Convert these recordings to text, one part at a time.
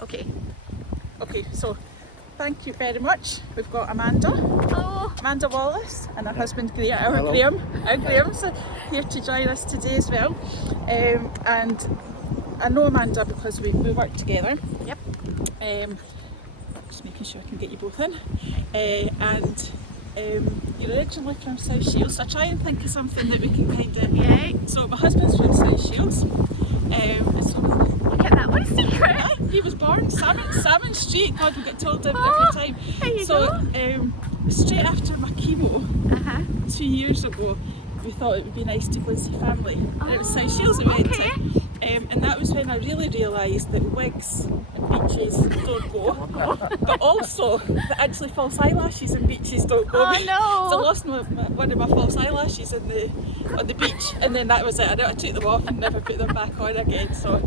Okay. Okay, so thank you very much. We've got Amanda. Hello. Amanda Wallace and her husband Graeme. Graeme's here to join us today as well. And I know Amanda because we work together. Yep. Just making sure I can get you both in. You're originally from South Shields, so I try and think of something that we can kind of... Yeah. So my husband's from South Shields. Look at that, what a secret! He was born Salmon Street. God, we get told every time. There you go. Straight after my chemo, 2 years ago, we thought it would be nice to go and see family. And it was South Shields we went to. And that was when I really realised that wigs and beaches don't go. But also that actually false eyelashes and beaches don't go. Oh no! So I lost one of my false eyelashes on the beach, and then that was it. I took them off and never put them back on again. So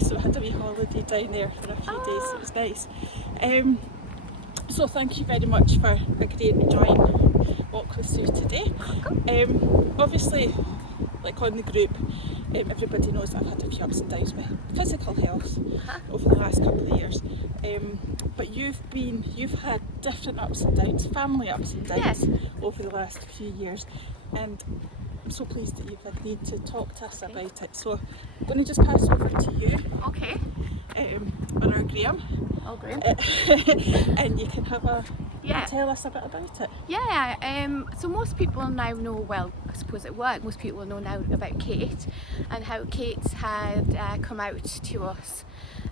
so I had a wee holiday down there for a few days. So it was nice. So thank you very much for agreeing to join Walk with Sue today. Obviously, like on the group, everybody knows that I've had a few ups and downs with physical health over the last couple of years. But you've had different ups and downs, family ups and downs over the last few years, and I'm so pleased that you've agreed to talk to us about it. So I'm going to just pass over to you. Okay. Or our Graeme. Oh, Graeme. And you can tell us a bit about it. Yeah, so most people now know, well, I suppose at work, most people know now about Kate and how Kate had come out to us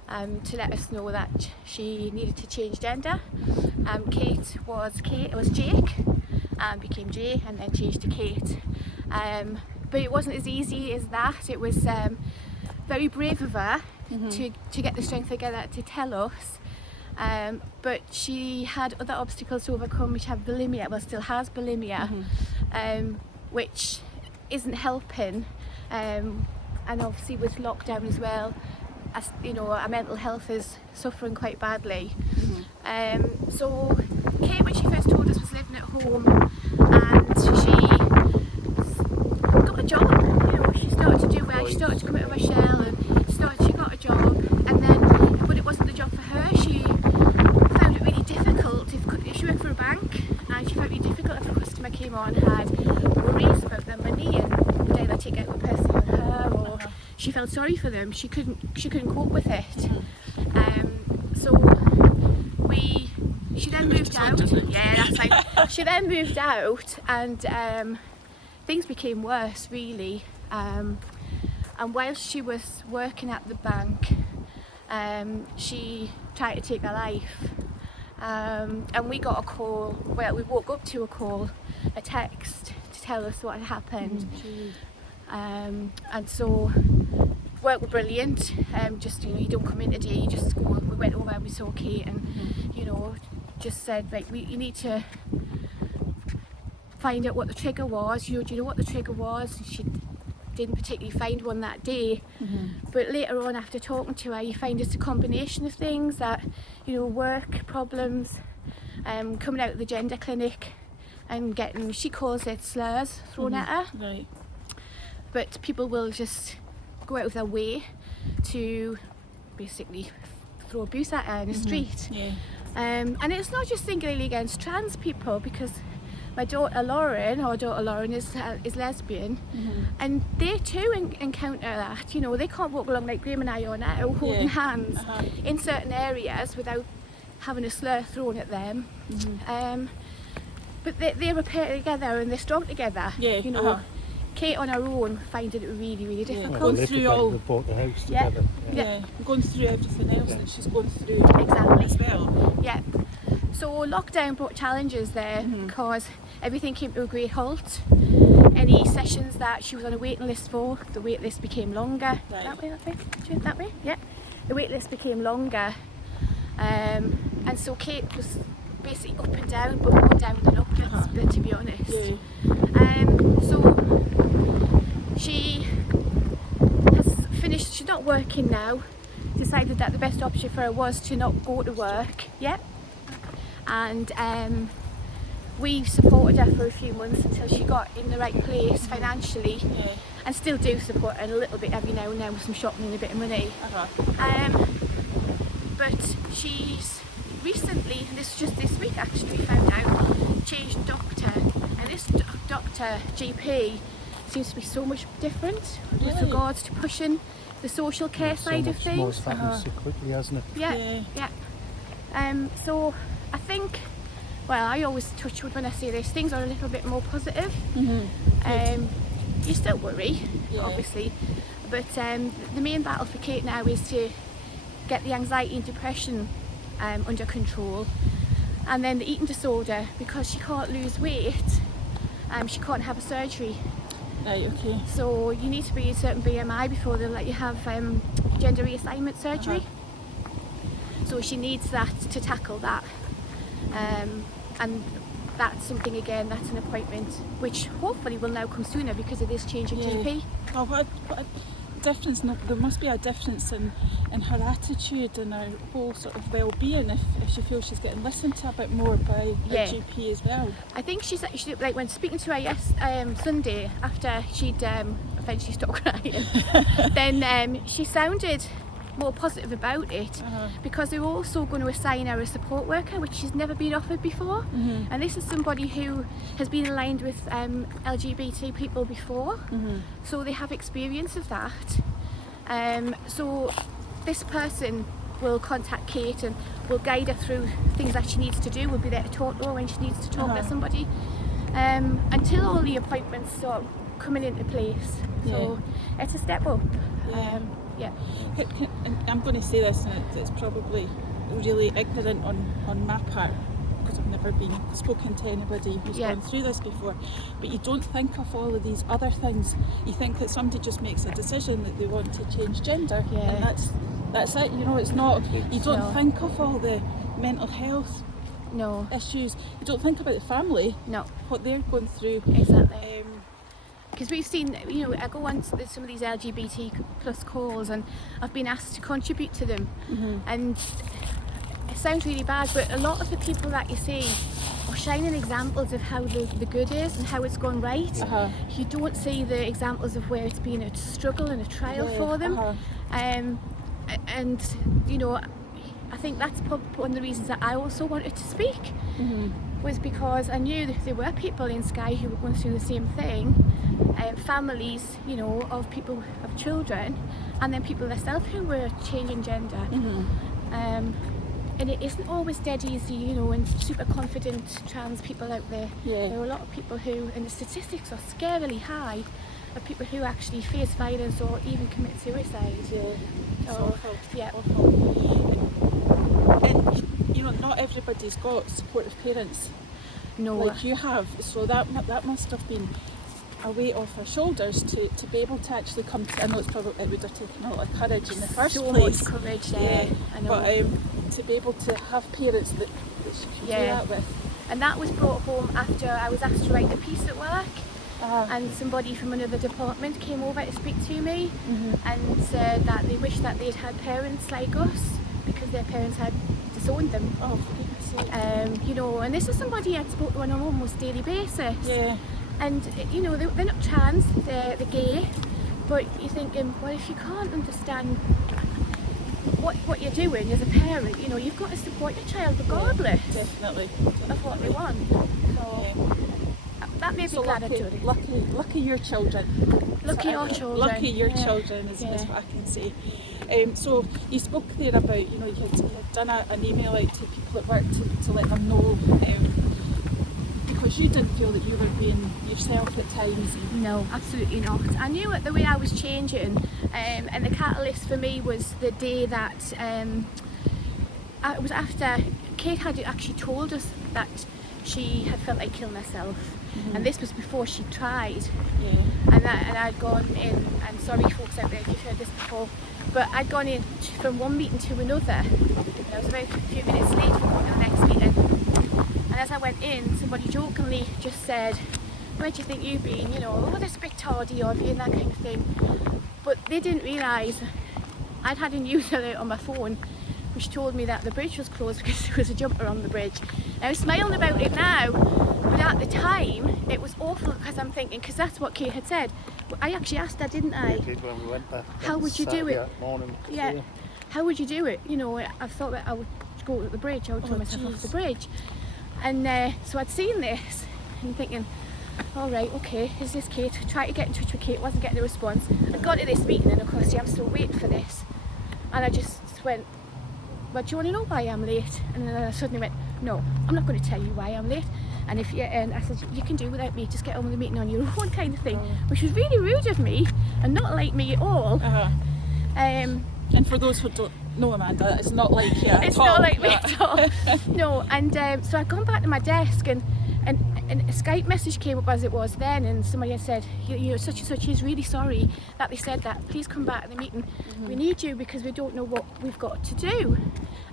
to let us know that she needed to change gender. Kate was Jake, became Jay and then changed to Kate. But it wasn't as easy as that. It was very brave of her to get the strength together to tell us. But she had other obstacles to overcome. She had bulimia, well still has bulimia, which isn't helping, and obviously with lockdown as well, as you know, our mental health is suffering quite badly. So Kate, when she first told us, was living at home, and she got a job. You know, she started to do well. She started to come out of her shell, and she got a job, and then, but it wasn't the job for her. She found it really difficult. She worked for a bank, and she found it really difficult if a customer came on and had worries about their money and would either take out a person on her, or she felt sorry for them. She couldn't cope with it. She then moved out. Yeah, that's like. She then moved out, and things became worse, really. And whilst she was working at the bank, she tried to take her life. And we got a call. Well, we woke up to a text to tell us what had happened. And so work were brilliant. Just you don't come in today. You just go. We went over and we saw Kate, and just said, right, you need to find out what the trigger was. Do you know what the trigger was? She didn't particularly find one that day, but later on, after talking to her, you find it's a combination of things that, work problems, coming out of the gender clinic and getting, she calls it slurs thrown at her. Right. But people will just go out of their way to basically throw abuse at her in the street. And it's not just thinking against trans people, because my daughter Lauren is lesbian, and they too encounter that. They can't walk along like Graeme and I are now, holding hands in certain areas without having a slur thrown at them. But they repair together and they're strong together. Kate on her own finding it really, really difficult. Going through all. We bought the house together. Going through everything else that she's going through as well. Yeah. So lockdown brought challenges there, because everything came to a great halt. Any sessions that she was on a waiting list for, the wait list became longer. That way. Yeah. The wait list became longer, and so Kate was basically up and down, but more down than up, to be honest. So she has finished. She's not working now. Decided that the best option for her was to not go to work. And we supported her for a few months until she got in the right place financially, and still do support her a little bit every now and then with some shopping and a bit of money. to GP seems to be so much different with Really? regards to pushing the social care side of So much more things. happened so quickly, hasn't it? Yeah. So I think, well, I always touch wood when I say this, things are a little bit more positive. You still worry, Yeah. obviously, but the main battle for Kate now is to get the anxiety and depression under control, and then the eating disorder, because she can't lose weight, she can't have a surgery. Right, okay. So you need to be a certain BMI before they'll let you have gender reassignment surgery. So she needs that to tackle that, and that's something, again, that's an appointment which hopefully will now come sooner because of this change in GP. Oh, what a difference. No, there must be a difference in her attitude and her whole sort of well-being if she feels she's getting listened to a bit more by her GP as well. I think she like, when speaking to her Sunday after she'd eventually stopped crying, then she sounded more positive about it, because they're also going to assign her a support worker, which she's never been offered before. And this is somebody who has been aligned with LGBT people before, so they have experience of that. So this person will contact Kate and will guide her through things that she needs to do. We'll be there to talk to her when she needs to talk to somebody, until all the appointments start coming into place. So it's a step up. And I'm going to say this, and it's probably really ignorant on my part, because I've never been spoken to anybody who's gone through this before, but you don't think of all of these other things. You think that somebody just makes a decision that they want to change gender, and that's it. You know, it's not. You don't think of all the mental health issues. You don't think about the family, what they're going through. Exactly. Because we've seen, you know, I go on to some of these LGBT plus calls and I've been asked to contribute to them, and it sounds really bad, but a lot of the people that you see are shining examples of how the good is and how it's gone right. You don't see the examples of where it's been a struggle and a trial for them. And you know, I think that's probably one of the reasons that I also wanted to speak, was because I knew that there were people in Skye who were going through the same thing, families, you know, of people of children, and then people themselves who were changing gender. And it isn't always dead easy, you know, and super confident trans people out there. There are a lot of people who, and the statistics are scarily high, of people who actually face violence or even commit suicide. It's awful. Awful. And you know, not everybody's got supportive parents like you have, so that must have been a weight off her shoulders to be able to actually come to. I know it would have taken a lot of courage in the first place. So much courage, I know. But to be able to have parents that she can do that with. And that was brought home after I was asked to write a piece at work. And somebody from another department came over to speak to me and said that they wished that they'd had parents like us, because their parents had disowned them. You know, and this is somebody I'd spoke to on an almost daily basis. And you know, they're not trans, they're gay, but you're thinking, well, if you can't understand what you're doing as a parent, you know, you've got to support your child regardless Definitely. of what they want. So that made me glad I did it. Lucky your children. Lucky your children. Lucky your children is what I can say. So you spoke there about, you know, you had done an email out to people at work to let them know, because you didn't feel that you were being yourself at times. No, absolutely not. I knew it the way I was changing, and the catalyst for me was the day that it was after Kate had actually told us that she had felt like killing herself, and this was before she tried. And I'd gone in, and sorry folks out there if you've heard this before, but I'd gone in from one meeting to another, and I was about a few minutes late for going to the next meeting. And as I went in, somebody jokingly just said, "Where do you think you've been? You know, oh, that's a bit tardy of you," and that kind of thing. But they didn't realise I'd had a news alert on my phone which told me that the bridge was closed because there was a jumper on the bridge. I'm smiling about it now, but at the time it was awful, because I'm thinking, because that's what Kate had said. I actually asked her, didn't I? You did when we went there. How would you do it? Morning How would you do it? You know, I thought that I would go to the bridge, I would throw myself off the bridge. And so I'd seen this and thinking, all right, okay, is this Kate? Tried to get in touch with Kate, wasn't getting a response. I got to this meeting and of course I'm still waiting for this. And I just went, well, do you want to know why I'm late? And then I suddenly went, no, I'm not going to tell you why I'm late. And and I said, you can do without me, just get on with the meeting on your own kind of thing, which was really rude of me and not like me at all. And for those who don't know Amanda, it's not like you at It's all. not like me at all. No, and so I'd gone back to my desk and a Skype message came up as it was then, and somebody had said, you know, such and such is really sorry that they said that. Please come back to the meeting. We need you because we don't know what we've got to do.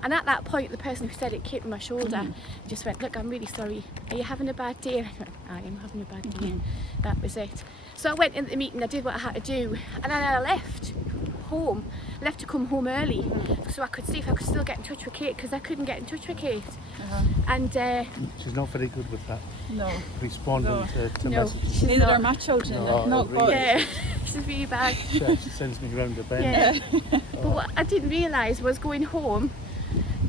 And at that point, the person who said it came to my shoulder, just went, look, I'm really sorry. Are you having a bad day? And I went, I am having a bad day. That was it. So I went into the meeting, I did what I had to do, and then I left to come home early so I could see if I could still get in touch with Kate, because I couldn't get in touch with Kate. And She's not very good with that. No. Responding to No, messages. she's Neither not. are my children. No, They're not really. good. Yeah, she's really bad. She sends me around the bend. Yeah. But what I didn't realise was going home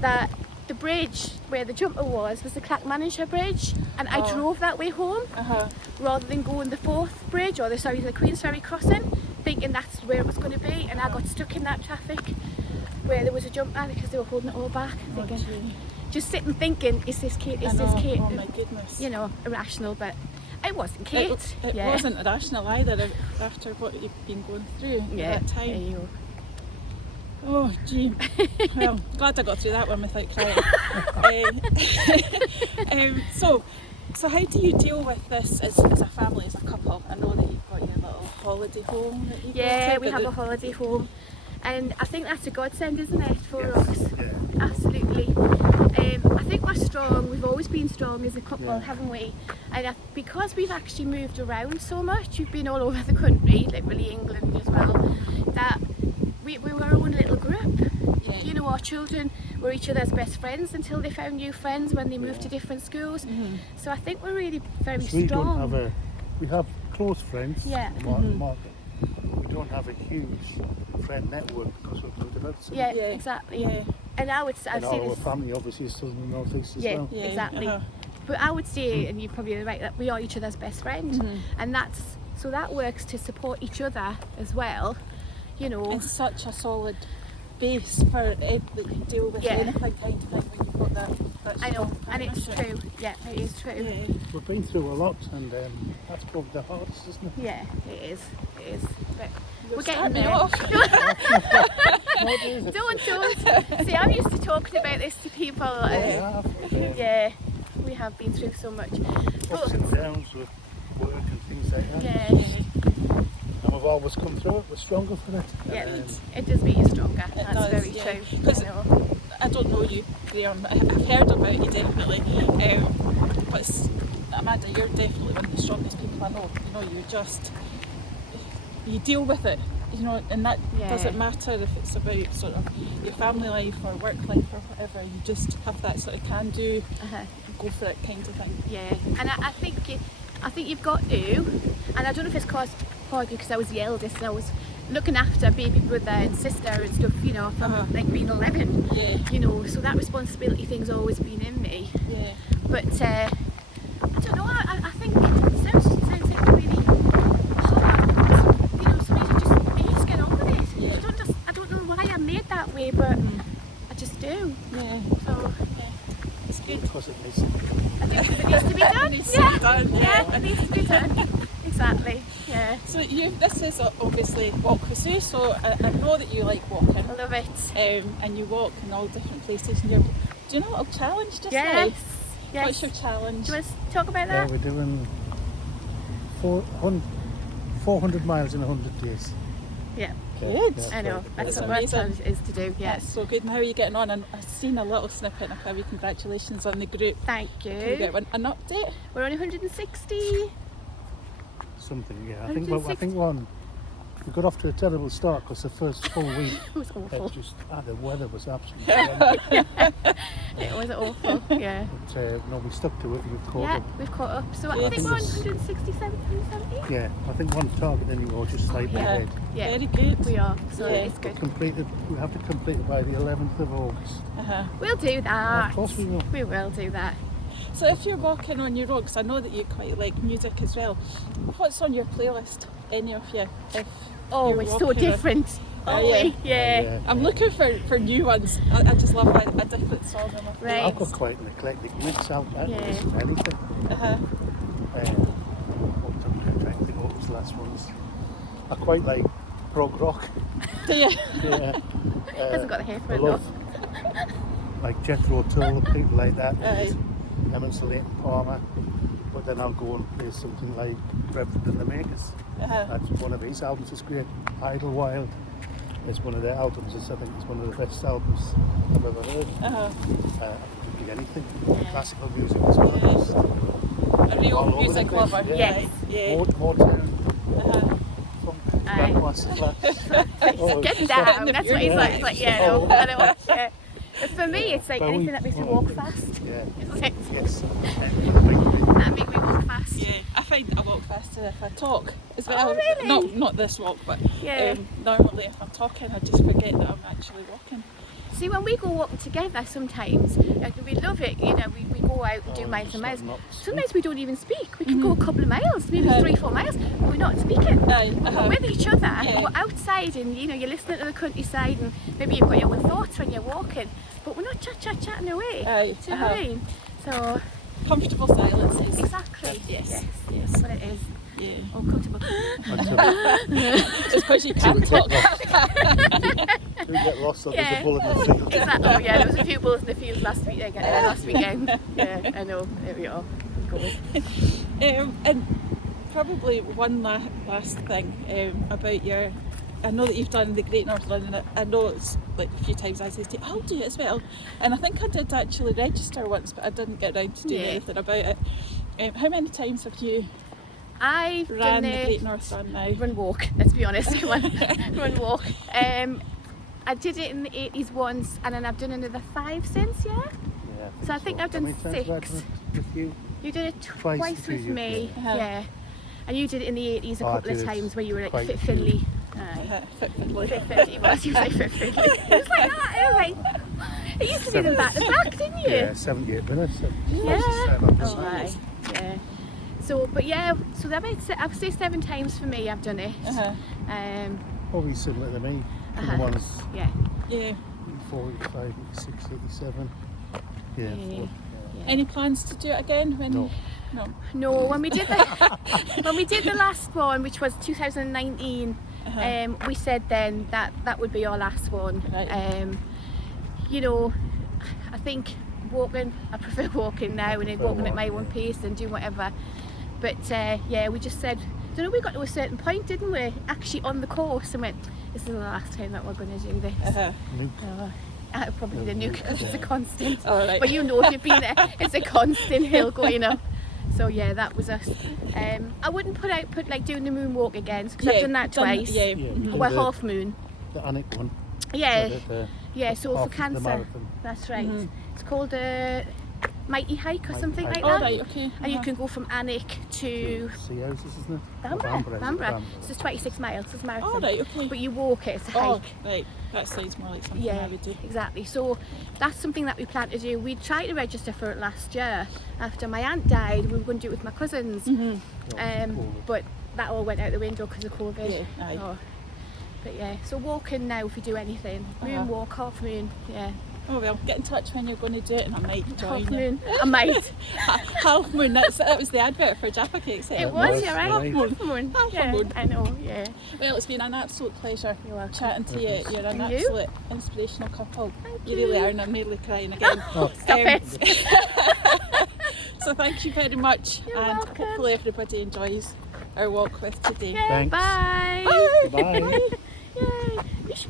that the bridge where the jumper was the Clackmannanshire Bridge, and I drove that way home rather than going the Forth Bridge or the Queensferry crossing, thinking that's where it was going to be, and I got stuck in that traffic where there was a jumper because they were holding it all back, thinking, just sitting thinking, is this Kate? Is this Kate? Oh my goodness. You know, irrational, but it wasn't Kate. It wasn't irrational either after what you've been going through at that time. There you go. Oh gee, well, glad I got through that one without crying. So how do you deal with this as a family, as a couple? I know that you've got your little holiday home that you go Yeah, to, we but have a holiday home, and I think that's a godsend, isn't it, for us? Yeah. Absolutely. I think we're strong. We've always been strong as a couple, haven't we? And because we've actually moved around so much, we've been all over the country, literally England as well, that we were our own little group. Yeah. You know, our children were each other's best friends until they found new friends when they moved to different schools. So I think we're really very We strong. don't have we have close friends. Yeah. Market. We don't have a huge friend network because we've moved about so Yeah, much. exactly. Yeah. And I would And say our this. family obviously is still in the North East as Yeah, well. Yeah. exactly. But I would say, and you're probably right, that we are each other's best friend, and that works to support each other as well. You know, It's such a solid base for that you deal with anything kind of thing when you've got that I know, strong and it's partnership. true. Yeah, it is true. Yeah. We've been through a lot, and that's probably the hardest, isn't it? Yeah, it is. It is. But You're we're starting getting me there. off. Don't. See, I'm used to talking about this to people. Yeah, we have been through so much. Ups and downs with work and things like that. Yeah, And we've always come through it. We're stronger for it. yeah, And, it does make you stronger. That's does, very yeah. true. 'Cause I know. I don't know you, Graeme. I've heard about you definitely, but Amanda, you're definitely one of the strongest people I know. You know, you deal with it. You know, and that doesn't matter if it's about sort of your family life or work life or whatever. You just have that sort of can-do, go for it kind of thing. Yeah, and I think you've got to, and I don't know if it's caused partly because I was the eldest and I was looking after baby brother and sister and stuff, you know, from like being 11. Yeah. You know, so that responsibility thing's always been in me. Yeah. But I don't know. I think it sounds like really hard. You know, sometimes you just get on with it. Yeah. I don't know why I'm made that way, but I just do. Yeah. So yeah, it's good. because it needs to be. I think it needs to be done. It needs to be done, Yeah, it needs to be done. Exactly. Yeah. So this is obviously Walk with Sue, so I know that you like walking. I love it. And you walk in all different places. And you're doing a little challenge just Yes. now. Yes. What's your challenge? Do you want to talk about Yeah, that? we're doing 400 miles in 100 days. Yeah. Good. Yeah, I know. very That's That's what my amazing. challenge is to do. Yes. That's so good. And how are you getting on? And I've seen a little snippet of how we congratulations on the group. Thank Can we you. get an update? We're on 160. Something, yeah. I 160. think we got off to a terrible start because the first full week It was awful. the weather was absolutely horrendous. It was awful. Yeah. But no, we stuck to it and we've caught Yeah, up. we've caught up. So I Good. think we're on 167, 170. Yeah, I think one target anyway, just slightly Yeah. ahead. Yeah. Very good. We are. So Yeah. it's good. We have to complete it by the 11th of August. We'll do that. Of course we will. We will do that. So if you're walking on your own, because I know that you quite like music as well, what's on your playlist, any of you? If Oh, you're we're so walking different, aren't yeah. we? Yeah. Yeah. I'm looking for new ones. I just love a different song on my playlist. Right. I've got quite an eclectic mix. I'll Yeah. listen to anything. Uh-huh. I'm trying to think what was the last ones. I quite like prog rock. Do you? Yeah. Hasn't got the hair for I it love like Jethro Tull, people like that. Aye. Emerson, Lake and Palmer. But then I'll go and play something like Reverend and the Makers. Uh-huh. That's one of his albums. Is great. Idlewild is one of their albums. I think it's one of the best albums I've ever heard. Uh-huh. I could be anything. Classical music as well. A real All over music the place, lover. yeah. Yes. Yeah. Motown, Uh-huh. funk, Aye. Grandmaster Get down. That's what he's like. It's like, yeah, no, I don't want to. But for me, it's like Bowie. anything that makes me walk fast. Yeah. Isn't it? Yes. That make me walk fast. Yeah, I find I walk faster if I talk as well. Oh, really? Not this walk, but Yeah. normally if I'm talking, I just forget that I'm actually walking. See, when we go walking together, sometimes like, we love it. You know, we go out and do miles and miles. Sometimes we don't even speak. We can go a couple of miles, maybe 3-4 miles, but we're not speaking. Aye, We're with each other. Yeah. We're outside, and you know, you're listening to the countryside, and maybe you've got your own thoughts when you're walking, but we're not chatting away. Aye, Do you know what I mean? So Comfortable silences. exactly. Yes. That's what it is. Yeah. Oh, comfortable. Just because you can't talk. We get lost on Yeah. there's a bullet in the field. Exactly. Oh yeah, there was a few bulls in the fields last weekend. Yeah, I know. There we are. And probably one last thing about your. I know that you've done the Great North Run, and I know it's like a few times I said to you, I'll do it as well. And I think I did actually register once, but I didn't get around to doing anything about it. How many times have you I've ran done the Great North Run now? Run walk, let's be honest. Come on, run walk. I did it in the 80s once, and then I've done another 5 since, yeah? Yeah, So I think I've How done many times have I 6. done it with you? You did it Twice twice with with you, me, yeah. yeah. And you did it in the 80s a Oh, I couple of did it times where you were like quite fit a few. fiddly. Aye. Fit fiddly. Fit fiddly was, you was like fit fiddly. It was like that, it was like, it used to be them back to back, didn't you? Yeah, 78 minutes. Yeah. Oh, Oh, aye. Yeah. So, but yeah, so that made I'd say 7 times for me I've done it. Uh-huh. Probably similar to me. Uh-huh. The ones Yeah. Yeah. 45, 86, 87. Yeah. Yeah. Yeah. Any plans to do it again? No. No. No, when we did the last one, which was 2019, Uh-huh. we said then that would be our last one. Right. You know, I think I prefer walking now, and then walking at my own pace and doing whatever. But yeah, we just said, I don't know, we got to a certain point, didn't we? Actually on the course, and went, this is the last time that we're going to do this. Uh-huh. Probably the nuke because it's a constant. All right. But you know, if you've been there, it's a constant hill going up. So yeah, that was us. I wouldn't put like doing the moonwalk again because I've done that twice. Yeah. Yeah, we done Well, the- half moon. The Anik one. Yeah, The yeah. So half for the cancer, marathon. that's right. Mhm. It's called a Mighty Hike or Mighty something Hike. like All that. right. Okay. And you Uh-huh. can go from Anik to Sea houses, isn't it? Bamborough. So it's 26 miles. It's a marathon. All right. Okay. But you walk it. It's a hike. Oh, right. That sounds more like something Yeah, I would do. exactly. So that's something that we plan to do. We tried to register for it last year. After my aunt died, we were going to do it with my cousins. Mm-hmm. But that all went out the window because of COVID. Yeah, aye. Oh. But yeah, so walking now if you do anything. Moon walk, half moon, yeah. Oh well, get in touch when you're going to do it, and I might join Half you. moon. I might. Half moon. That was the advert for Jaffa Cakes. It was, was, you're right. right. Half moon. Half a yeah, moon. I know, yeah. Well, it's been an absolute pleasure You're welcome. chatting to you. You're an And you? absolute inspirational couple. Thank You you. really are, and I'm nearly crying again. Stop it. So thank you very much, You're and welcome. hopefully everybody enjoys our walk with today. Yeah, Thanks. bye. Bye.